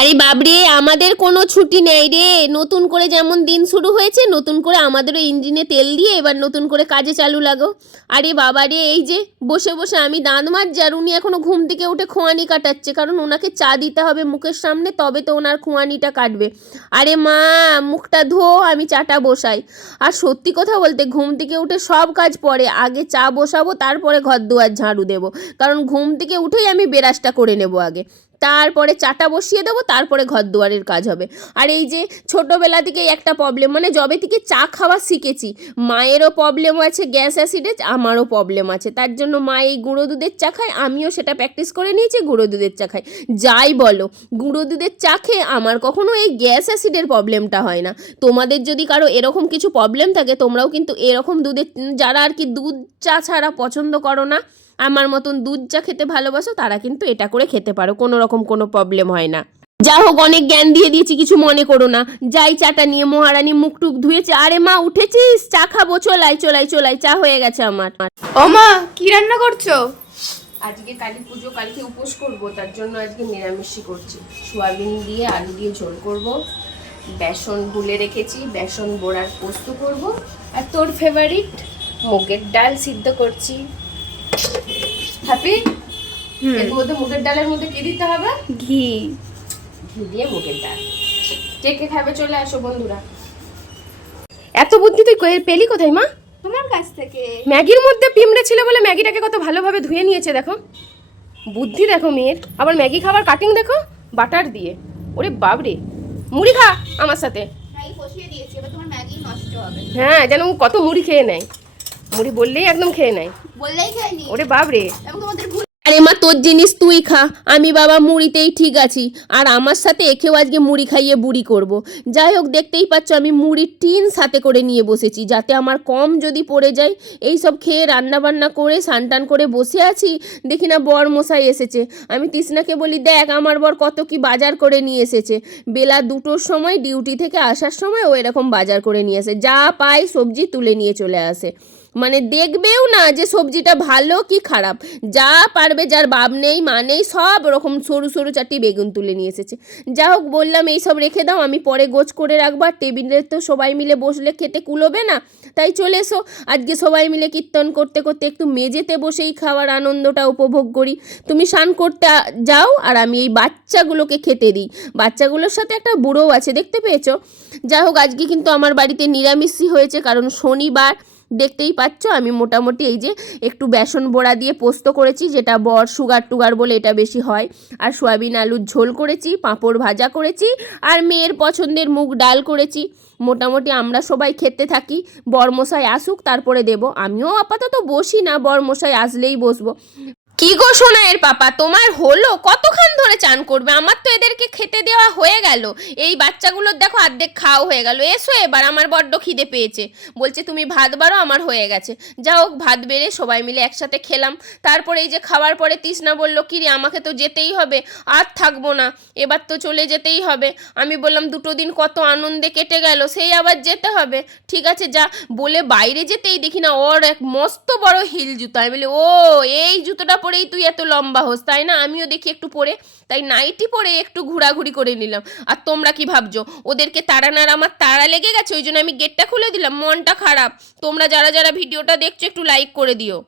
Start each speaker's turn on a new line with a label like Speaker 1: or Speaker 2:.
Speaker 1: আরে বাবরে, আমাদের কোনো ছুটি নেই রে। নতুন করে যেমন দিন শুরু হয়েছে, নতুন করে আমাদেরও ইঞ্জিনে তেল দিয়ে এবার নতুন করে কাজে চালু লাগো। আরে বাবা রে, এই যে বসে বসে আমি দাঁত মাজছি আর উনি এখনও ঘুম থেকে উঠে খোঁয়ানি কাটাচ্ছে। কারণ ওনাকে চা দিতে হবে মুখের সামনে, তবে তো ওনার খোঁয়ানিটা কাটবে। আরে মা, মুখটা ধো, আমি চাটা বসাই। আর সত্যি কথা বলতে, ঘুম থেকে উঠে সব কাজ পরে। আগে চা বসাবো, তারপরে ঘর দুয়ার ঝাড়ু দেবো। কারণ ঘুম থেকে উঠেই আমি বেরাসটা করে নেব আগে। তারপরে চাটা বসিয়ে দেবো, তারপরে ঘর দুয়ারের কাজ হবে। আর এই যে ছোটোবেলা থেকেই একটা প্রবলেম মানে যবে থেকে চা খাওয়া শিখেছি, মায়েরও প্রবলেম আছে গ্যাস অ্যাসিডের আমারও প্রবলেম আছে। তার জন্য মা এই গুঁড়ো দুধের চা খায়, আমিও সেটা প্র্যাকটিস করে নিয়েছি, গুঁড়ো দুধের চা খাই। যাই বলো, গুঁড়ো দুধের চা খেয়ে আমার কখনো এই গ্যাস অ্যাসিডের প্রবলেমটা হয় না। তোমাদের যদি কারও এরকম কিছু প্রবলেম থাকে, তোমরাও কিন্তু এরকম দুধের, যারা আর কি দুধ চা ছাড়া পছন্দ করো না আমার মতন দুধ চা খেতে ভালোবাসো তারা কিন্তু এটা করে খেতে পারো কোনো রকম কোনো প্রবলেম হয় না। যা হোক অনেক জ্ঞান দিয়ে দিয়েছি কিছু মনে করো না। যাই চাটা নিয়ে মহারানী মুখ টুক ধুয়েছে আরে মা উঠেছিস? চা খাব চলাই চলাই চলাই চা হয়ে গেছে আমার।
Speaker 2: ও মা কি রান্না করছ?
Speaker 1: আজকে কালী পুজো কালকে উপোস করব তার জন্য আজকে নিরামিষই করছি। সোয়াবিন দিয়ে আলু দিয়ে ঝোল করব বেসন গুলে রেখেছি বেসন বোড়ার পোস্ত করব আর তোর ফেভারিট মুগের ডাল সিদ্ধ করছি। হ্যাপি এর মধ্যে মুগের ডালের মধ্যে কি দিতে হবে?
Speaker 2: ঘি।
Speaker 1: ঘি দিয়ে মুগের ডাল। কে কে খাবে চলে আসো বন্ধুরা। এত বুদ্ধি তুই কই- পেলি কোথায় মা?
Speaker 2: তোমার কাছ থেকে।
Speaker 1: ম্যাগির মধ্যে পিমড়ে ছিল বলে ম্যাগিটাকে কত ভালোভাবে ধুয়ে নিয়েছে দেখো। বুদ্ধি দেখো মেয়ের। আবার ম্যাগি খাবার কাটিং দেখো বাটার দিয়ে। ওরে বাবরে মুড়ি খা আমার সাথে।
Speaker 2: ম্যাগি বসিয়ে দিয়েছি এবার তোমার ম্যাগি নষ্ট হবে।
Speaker 1: হ্যাঁ যেন ও কত মুড়ি খেয়ে নেয়। মুড়ি বললেই একদম খেয়ে নেয়।
Speaker 2: বললেই খাইনি।
Speaker 1: ওরে বাবরে
Speaker 2: এবং তোমাদের ভুল
Speaker 1: আরে মা তোর জিনিস তুই খা। আমি বাবা মুড়িতেই ঠিক আছি। আর আমার সাথে একেও আজকে মুড়ি খাইয়ে বুড়ি করব। যাই হোক দেখতেই পাচ্ছ আমি মুড়ির টিন সাথে করে নিয়ে বসেছি যাতে আমার কম যদি পড়ে যায়। এই সব খেয়ে রান্না বান্না করে সানটান করে বসে আছি। দেখি না বর মশাই এসেছে। আমি তৃষ্ণাকে বলি দেখ আমার বর কত কি বাজার করে নিয়ে এসেছে। বেলা দুটোর সময় ডিউটি থেকে আসার সময় ও এরকম বাজার করে নিয়ে আসে। যা পায় সবজি তুলে নিয়ে চলে আসে। মানে দেখবেও না যে সবজিটা ভালো কি খারাপ। যা পারবে যার বাপ নেই, মা নেই, সব রকম সরু সরু চারটি বেগুন তুলে নিয়ে এসেছে। যা হোক বললাম এই সব রেখে দাও, আমি পরে গোছ করে রাখব। আর টেবিলে তো সবাই মিলে বসলে খেতে কুলোবে না, তাই চলে এসো। আজকে সবাই মিলে কীর্তন করতে করতে একটু মেঝেতে বসেই খাওয়ার আনন্দটা উপভোগ করি। তুমি স্নান করতে যাও, আর আমি এই বাচ্চাগুলোকে খেতে দিই। বাচ্চাগুলোর সাথে একটা বুড়োও আছে, দেখতে পেয়েছ? যাই হোক, আজকে কিন্তু আমার বাড়িতে নিরামিষই হয়েছে, কারণ শনিবার দেখতেই পাচ্ছ, আমি মোটামুটি এই যে একটু বেসন বড়া দিয়ে পোস্ত করেছি, যেটা বর সুগার টুগার বলে এটা বেশি হয়। আর সয়াবিন আলুর ঝোল করেছি, পাঁপড় ভাজা করেছি, আর মেয়ের পছন্দের মুগ ডাল করেছি। মোটামুটি আমরা সবাই খেতে থাকি, বরমশাই আসুক, তারপরে দেব। আমিও আপাতত বসি না, বরমশাই আসলেই বসবো। কি গো সোনায়ের পাপা, তোমার হলো? কতক্ষণ ধরে চান করবে? আমার তো এদেরকে খেতে দেওয়া হয়ে গেল। এই বাচ্চাগুলোর দেখো অর্ধেক খাওয়া হয়ে গেল। এসো এবার, আমার বড্ড খিদে পেয়েছে। বলছে, তুমি ভাত বারো আমার হয়ে গেছে। যা হোক, ভাত বেড়ে সবাই মিলে একসাথে খেলাম। তারপরে এই যে খাওয়ার পরে তৃষ্ণা বলল কিরে আমাকে তো যেতেই হবে। আর থাকব না। এবার তো চলে যেতেই হবে। আমি বললাম, দুটো দিন কত আনন্দে কেটে গেল। সেই আবার যেতে হবে। ঠিক আছে, যা। বলে বাইরে যেতেই দেখি না, ওর এক মস্ত বড় হিল জুতো। আমি বলি, ও, এই জুতোটা পরেই তুই এত লম্বা হোস, তাই না? আমিও দেখি একটু পরে। তাই নাইটি পরে একটু ঘোরাঘুরি করে নিলাম। আর তোমরা কি ভাবছ? ওদেরকে তাড়ানার আমার তাড়া লেগে গেছে, ওই জন্য আমি গেটটা খুলে দিলাম। মনটা খারাপ। তোমরা যারা যারা ভিডিওটা দেখছ, একটু লাইক করে দিও।